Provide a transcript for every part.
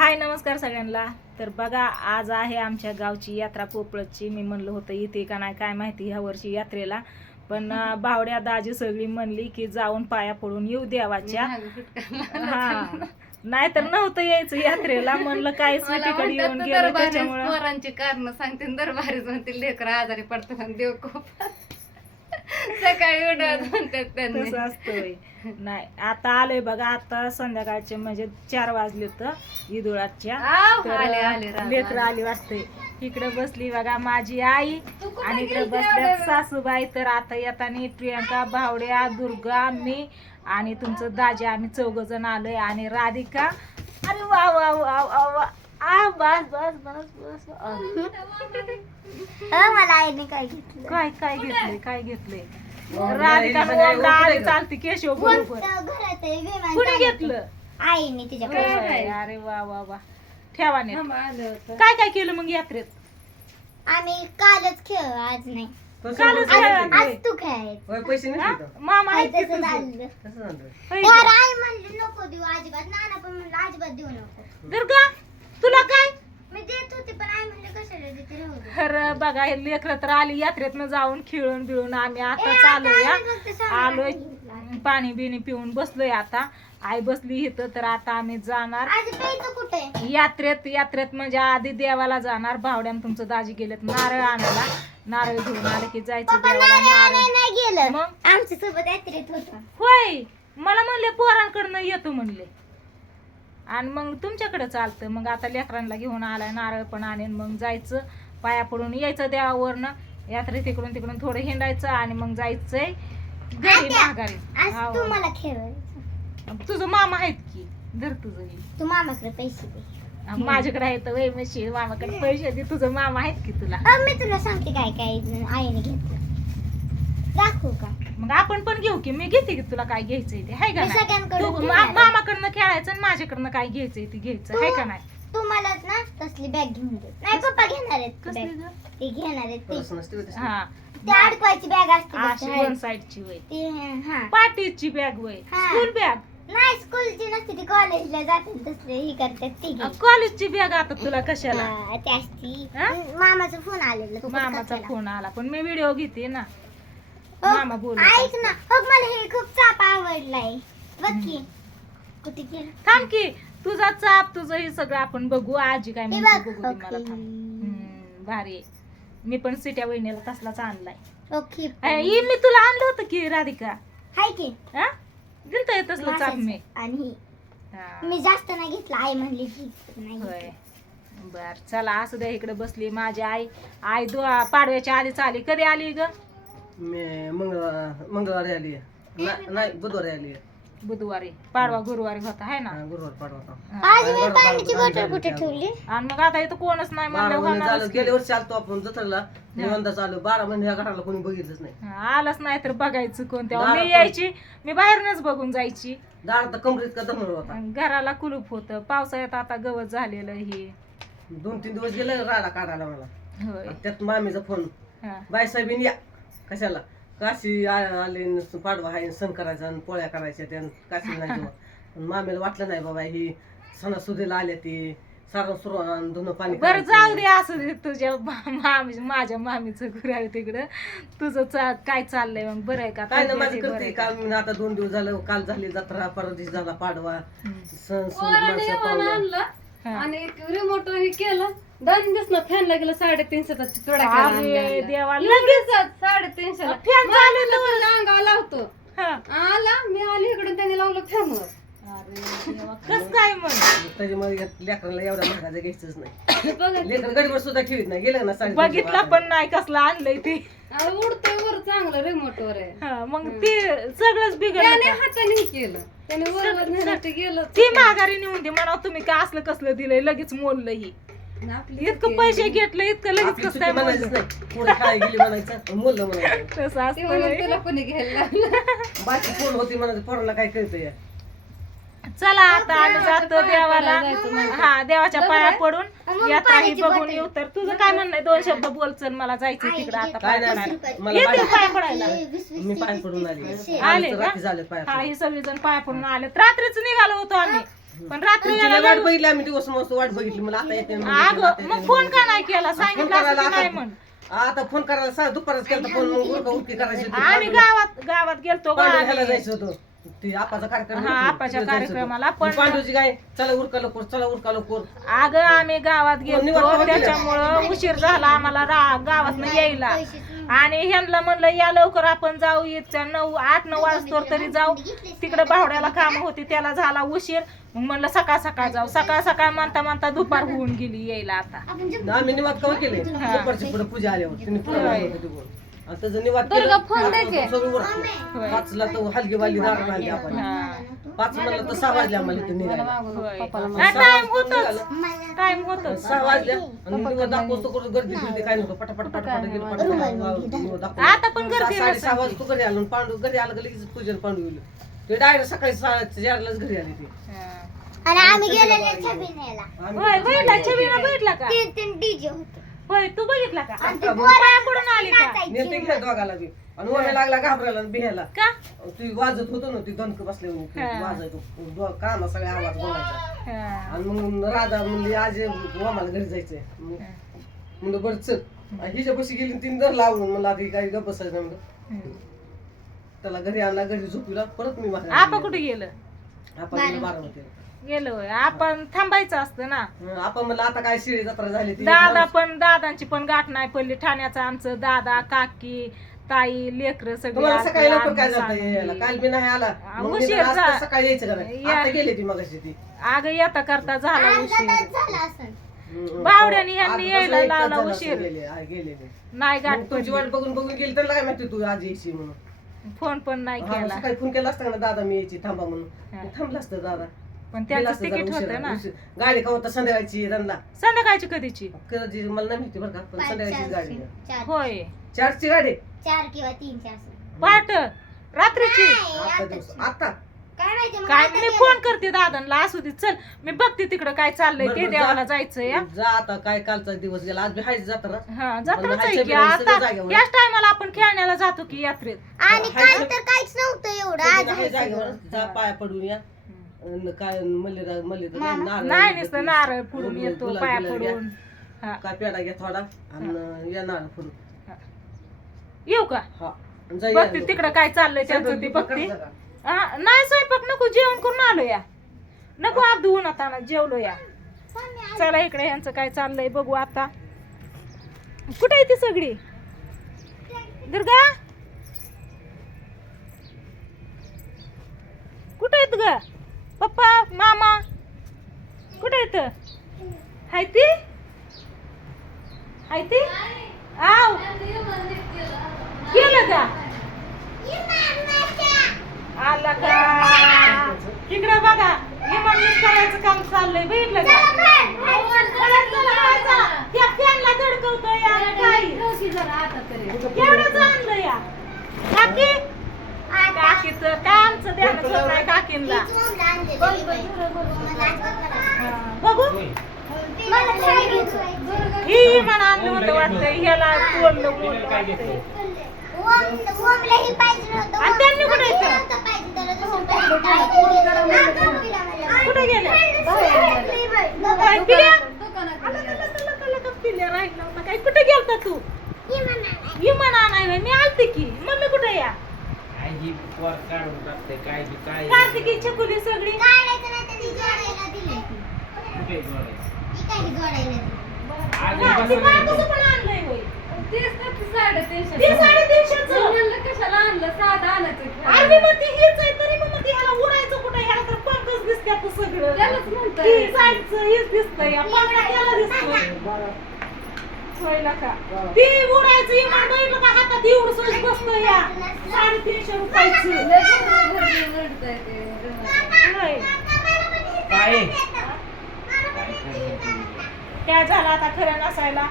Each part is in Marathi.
हाय नमस्कार सगळ्यांना. तर बघा आज आहे आमच्या गावची यात्रा पोपळची. मी म्हणलं होतं येते का नाही काय माहिती ह्या वर्षी यात्रेला, पण बावड्या दाजी सगळी म्हणली की जाऊन पाया पडून येऊ देवाच्या. हा नाहीतर नव्हतं यायचं यात्रेला, म्हणलं काय सुट्टीकडे येऊन गेलं त्याच्यामुळे पोरांची कारण सांगते दरबारीच म्हणते लेकर आजारी पडतात आणि देव खूप सकाळी उठत म्हणतात त्यांनी. तसं असतंय. नाही आता आलोय बघा, आता संध्याकाळचे म्हणजे 4 वाजले तर ईदुळाच्या. लेकर आली वाटते. इकडे बसली बघा माझी आई आणि इकडे बसल्यात सासूबाई. तर आता येताना प्रियंका, भावड्या, दुर्गा, मी आणि तुमचं दाजी, आम्ही 4 जण आलोय आणि राधिका. अरे वा वा वा वा वा. बस बस बस बस. मला आईने काय घेतलं काय घेतलंय राधिका आली चालते केशव बरोबर. घरात कुणी घेतलं? आईने तिच्याकडे. अरे वा वा वा. ठेवा नाही. काय केलं मग यात्रेत? आम्ही कालच खेळ, आज नाही. कालच आज तू खेळायचं. पैसे नाही मामा आहेत की तसं तुझे? झालं. होय बरं, का? आई म्हणली नको देऊ अजिबात. नाना पण म्हणलं अजिबात देऊ नको. दुर्गा तुला काय? मी देत होते पण आई म्हणले कशाला देते, राहू दे. खरं बघा हे लेकरं तर आली यात्रेतनं जाऊन खेळून बिळून. आम्ही आता चालूया, आम्ही फक्त सामान आलोय घेतलं. पाणी बिणी पिऊन बसलोय. आता आई बसली इथं, तर आता आम्ही जाणार आज प्यायचं कुठे? यात्रेत म्हणजे आधी देवाला जाणार. भावड्यानं तुमचं दाजी गेलेत नारळ आणायला. नारळ घेऊन आले की जायचं पप्पा देवाला. नारळ नारळ नाही गेलं. मग आमच्या सोबत यात्रेत होता. होय, मला म्हणले पोरांकडनं येतो म्हणले. आणि मग तुमच्याकडे चालतं. मग आता लेकरांना घेऊन आलाय, नारळ पण आणेन. मग जायचं पाया पडून यायचं देवावरनं. यात्रेत तिकडून थोडं हिंडायचं आणि मग जायचंय घरी माघारी. आज तू मला खेळवायचं. तुझं मामा आहेत की, धर तुझं हे. तू मामाकडे पैसे दे. माझ्याकडे आहेत वय म्हशी, मामाकडे पैसे दे. तुझं मामा आहेत की तुला. मी तुला सांगते काय काय आईने घेतलं. दाखवू का? मग आपण पण घेऊ की. मी घेते की तुला काय घ्यायचंय ते, हाय का मी नाही? सगळ्यांकडून तू घेणार आहे. मामाकडनं खेळायचं आणि माझ्याकडनं काय घ्यायचंय ते घ्यायचं, हाय का नाही? तू मला ना तसली बॅग घेऊन दे. नाही पप्पा घेणार आहेत ती कसली bag. ग? ती घेणार आहेत ती. हा ती अडकवायची बॅग असते बघ, अशी ती 1 साइडची वय, ती हा. पाटीची बॅग वय, हा. School bag. नाही स्कूलची नसते, ती कॉलेजला जातात तसले ही करतात ती घे. कॉलेजची बॅग आता तुला कशाला? हा, ती असती. हा? मामाचा फोन आलेला, तू कुठं मामाचा कशाला? फोन आला पण मी व्हिडिओ घेते ना. हो, मामा बोलत ऐक असते. ना, हो मला हे खूप चाप आवडलाय. बघ की कुठे गेला? थांब की, तुझा चाप तुझं हे सगळं आपण बघू. आजी काय हे म्हणते बघ, बघू दे मला. ओके. थांब. भारी आहे. मी पण सिट्या वहिनीला तसलाच आणलाय. ओके. ही मी तुला आणलं होतं की राधिका. हाय की हा दिलतंय तसलं चाप मी. आणि ही. हा. मी जास्त नाही घेतला, आई म्हणली की नाही होय घेतलं. बर चला असू द्या. इकडे बसली माझी आई. आई पाडव्याच्या आधीच आली. कधी आली ग? मंगळवारी आली नाही बुधवारी आली. बुधवारी. पाडवा गुरुवारी होता है ना. गुरुवार पाडवा. आज मी पाण्याची बॉटल कुठे ठेवली? आणि मग आता इथं कोणच नाही 12 महिने म्हणलं झालं. गेल्या वर्षी आलतो आपण जत्रेला, निवंदा चालू. 12 महिने ह्या घराला कोणी बघितलंच नाही. आलंच नाही तर बघायचं कोणत्या. दारात मी यायची, मी बाहेरूनच बघून जायची. दारात कमरीत का दमर होता. घराला कुलूप होतं. पावसाळ्यात आता गवत झालेलं हे. 2-3 दिवस गेले राडा काढायला मला. होय. आणि त्यात मामीचा फोन, हा. बाय साहेबीन या. कशाला? काशी आले पाडवा आहे, सण करायचा आणि पोळ्या करायच्या त्या काशी नाही जेव्हा. पण मामीला वाटलं नाही बाबा ही सणासुदीला आल्या ती सारं सुरू धुणं पाणी बरं करायचं. जाऊ दे असू दे. तुझ्या माझ्या मामीचं घर आहे तिकडं. तुझं काय चाललंय मग? बरं आहे का? काय ना तब्येत माझी बरं करते आहे का? काल. मी आता 2 दिवस झालं. काल झाली जत्रा, परवा दिवशी झाला पाडवा. सण पोराने माणसं येऊन पाहुणं. आणलं हा. आणि रिमोट केलं. 2 दिवस ना फॅन लागला 350चा तुडा अरे देवा, लगेच 350 ला फॅन चालू आहे अंगावर लावतो. हा. आला मी आली इकडून त्याने लावलं फॅनवर. अरे देवा, कसं काय मग? त्याच्यामध्ये लेकराला एवढ्या महागाचं घ्यायचंच नाही. बघा लेकर गडीवर सुद्धा ठेवीत नाही. गेलं ना बघितलं पण नाही कसलं आणलंय ते. उडतंय वर चांगलं रिमोट वर आहे. हा, मग ते सगळंच बिघडलं त्याने का? हाताने केलं. त्याने वर नेण्यासाठी गेलं. ती माघारी नेऊन दे म्हणावं. तुम्ही काय असलं कसलं दिलंय लगेच मोडलं ही. आपली इतकं पैसे घेतलं इतकं लगेच आपली कसं सुट्टी काय म्हणायचीच मोडलं? नाही. पुढे काय गेली म्हणायचं, मुलं म्हणायचं. तसं ती असतं म्हणून व्हय. तुला कोणी घ्यायला लागलं. बाकी फोन होती म्हणायचं, पोराला काय कळतं या. चला आता आम्ही जातो देवाला. हा देवाच्या पाया पडून यात्रा ही बघून येऊ. तर तुझं काय म्हणणं आहे? 2 शब्द बोल. चल मला जायचं तिकडं आता काय पाया नाही पडायला. मला येते पाय- पाया पडायला. मी पाय पडून आली. आले का? रात्री झाले पाय हा ही सगळी जण पाया पडून आले. रात्रीच निघालो होतो आम्ही. पण रात्री तुमची याला लय वाट लय- बघितली आम्ही दिवस मस्त वाट बघितली मला आता येते अगं मग फोन का नाही केला सांगितलं असतं की नाही म्हण आता फोन करायला सांग दुपारच केला फोन मग उरका उरकी करायची होती. आम्ही गावात गेलतो पांडू ह्याला गावात. जायचं होतं ते आपाचा कार्यक्रम हा, होता. आपाच्या तिकडे जायचं कार्यक्रमाला होतं. पण- पांडूची काय चला उरका लवकर चला उरका लवकर अगं आम्ही गावात निवांत गेलतो केलं. त्याच्यामुळं उशीर झाला आम्हाला गावात यायला आणि ह्यांना म्हणलं या लवकर आपण जाऊ इथच्या 8-9 वाजता तरी जाऊ तिकडे बावड्याला काम होती त्याला झाला उशीर मग म्हणलं सकाळ सकाळ जाऊ सकाळ सकाळ म्हणता म्हणता दुपार होऊन गेली यायला आता आम्ही निवात कवा केले हा. दुपारची पुढे पूजा आल्यावर तिने पुढे होय. बोलवलं तिकडून. आणि त्याचं निवात दुर्गा केलं फोन द्यायचे. सगळं उरकलं. होय. 5ला तो हलगी वाली दार आणली आपण हा. 5 म्हणलं तर 6 वाजले आम्हाला इथे निघायला होय. पप्पाला नाही, टाइम होतच 6 वाजल्या आणि निवड दाखवतो करून गर्दी फिरते काय नव्हतं पटापट पटापट गेलो पटापट आता पण गर्दी 6:30 वाजता घरी आलो आणि पांडू घरी आलं का लगेच पूजन पांडू गेलो ते डायरेक्ट सकाळी 4:30 घरी आले ते आणि आम्ही गेलेले छबिन्याला होय बघितला छबीला बघितला का 3 डीजे होते होय तू बघितला का आणि ते आता पाया पडून आली का नाचायचे. नेते गेल्या दोघाला बी आणि ओढे लागला घाबरायला आणि बिहायला का ती वाजत होतो ना ती दणक बसल्यावर हा. वाजायचो काना सगळ्या आवाज बोलायचा हा. आणि मग राधा म्हणली आज आम्हाला घरी जायचंय म्हणलं बरं चल हिच्या पशी गेली तीन दर लावून म्हणलं आधी काही गप्प बसायचं म्हणलं त्याला घरी आणला घरी झोपीला परत मी माझ्या आपा कुठे गेलं आपण बारामती गेलो होय. आपण थांबायचं असतं ना आपण म्हणलं आता काय शिळी जत्रा झाली ती दादांची पण गाठ नाही पडली ठाण्याचं आमचं दादा काकी ताई लेकर सगळे तुम्हाला सकाळी आलते, लवकर काय आम्ही जाता यायला सांगितली. काल मी नाही आला मग मी उशीर तर आज तर झाला. सकाळी यायचं का नाही या. आता गेली ती मगाशी ती अगं येता करता झाला अर्धा उशीर तास झाला असं बावड्याने ह्यांनी आज यायला बसला एक तास लावला झाला उशीर. असं गेले हा, गेले ते. नाही गाठ मग तुझी वाट पडली बघून बघून गेली तर काय माहिती तू आज यायची म्हणून फोन पण नाही हा, केला सकाळी फोन केला असता ना दादा मी यायची थांबा म्हणून हा. मी थांबला असतं दादा पण गेला त्यांचं असतं जरा तिकीट उशिरा, होतं ना उशीर. गाडी का होता संध्याकाळची रनला संध्याकाळची कधीची कधी मला नाही माहिती बरं का पण संध्याकाळची गाडी आहे. 4 होय 4ची गाडी 4 किंवा 3 असं पाट रात्रीची आता दिवस आता काय माहिती मग काय आता मी गेलं. फोन करते दादांना असू दे चल मी बघते तिकडं काय चाललंय बरं, ते बरं, देवाला जा. जायचं या जा आता काय कालचा दिवस गेला आज बी हायच जत्रा हा जत्राच आहे हायच्या की बिना आता सगळं जागेवर. याच टायमाला आपण खेळण्याला जातो की यात्रेत आणि काल तर काहीच नव्हतं एवढं आज हाय आहे जागेवर सगळं. जा पाया पडून या अन काय मल्ली नाही, नाही नुसतं नारळ फोडून येतो गुलाब पाया बिलाब घ्या. पडून हा काय पेढा घ्या थोडा आणि या नारळ फोडून येऊ का हा आणि जा या बघते लवकर. तिकडं काय चाललंय त्याचं ती बघते करता का? हा, नाही स्वयंपाक नको जेवण करून आलो या नको आप धुवून आता जेवलो या चला इकडे ह्यांचं काय चाललंय बघू आता कुठे आहे ती सगळी दुर्गा कुठे आहेत ग पप्पा मामा कुठे आहेत हाय ती हाय ती आव केलं का आला का इकडे बघा इमाननीच करायचं काम चाललंय बघितलं का त्या फॅनला धडकवतोय या काय केवढंच आणलं या काकी काकीच काय आमचं ध्यानच होत नाही काकींना तीच म्हणलं आणलेलं बाई. मला आठवत नाही. हा, बघू मला सांगितलं. ही म्हणा आणलं होतं वाटतंय ह्याला तोडलं मोडलं वाटतंय ओमला ही पाहिजे नव्हतं. आणि त्यांनी कुठे हे येतं? नव्हतं पाहिजे, त्याला दुसरं पाहिजे. कुठे गेल्या काय पिल्या आला पिल्या राहिला होता काय कुठे गेलता तू ही म्हणा. विमान नाही होय, मी आलते की मम्मी कुठे या कार्तिकी छकुली सगळी काढायचं नाही तर ती जोडायला दिली. ही काय जोडायला दिली. हा, ती मला कसं पण आणलंय होय तेच ना ती 350. ते 350 म्हणलं कशाला आणलं साधं आणायचं आम्ही म्हणते हेच आहे तरी मग म्हणते ह्याला उडायचं कुठे ह्याला तर पंकज दिसते आता सगळं त्यालाच म्हणतोय. ही साईडचं हेच दिसतंय या पंकज त्याला दिसतोय होय ना का ती उडायचं इमान बघितलं का हातात एवढं सोय बसतं या 350 रुपयाचं होय काय झालं आता खरं नसायला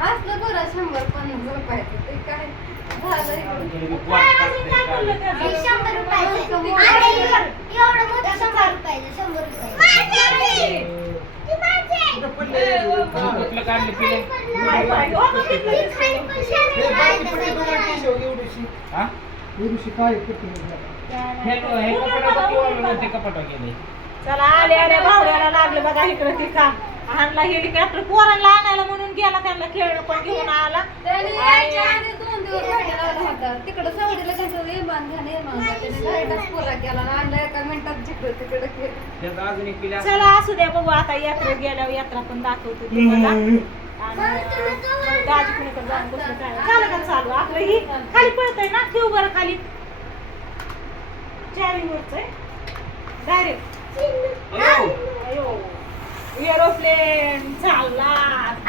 असलं बरं 100-50 रुपयाचं ते काय झालं काय अजून काय बोललं हे त्याचं? 100 रुपयाचं. आता एवढं मोठं 100 रुपयाचं. 100 रुपयाचं. ती माझी. कुठलं काढलं पिले काय पाहिजे? हो, बघ तिथलं ती दिसतंय. खाली पण 100 रुपयाचं. हा एवढीशी काय हे कपाटा किंवा ते कपाटा गेले. चला आले आले भावड्याला लागलं बघा इकडं ती का आणला हेलिकॉप्टर पोरांना आणायला म्हणून गेला त्यांना खेळणं पण घेऊन आला त्याने यायच्या आधी 2 दिवस राहायला लावला होता. तिकडं सावडीला कसं विमान झालं, विमान झालं. त्याने लाईटच पुरा केला आणि आणलं एका मिनिटात जिकडं तिकडं केलं. त्यात अजून एक पिल्या चला असू द्या बघू आता यात्रेत गेल्यावर यात्रा पण दाखवतो तुम्हाला आणि दाजी कुणीकडे जाऊन बसलं काय झालं का चालू आपलं ही खाली पळतंय ना ठेव बरं खाली चारीवरच आहे डायरेक्ट एरोप्लेन चालला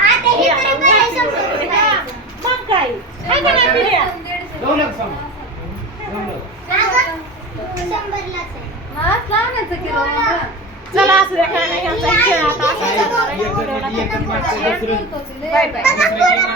आता हे तरी बरं समजलं. मग काय हाय का नाही पिल्या? 2 लाख सांगा. 2 लाख. अगं, 100लाच आहे. मास्क लावायचं की बाबा. चला असू द्या काय नाही ह्यांचा खेळ आता असा चालणार आहे. एकच माणसं दुसरं करतो की लय बाय बाय दुसरं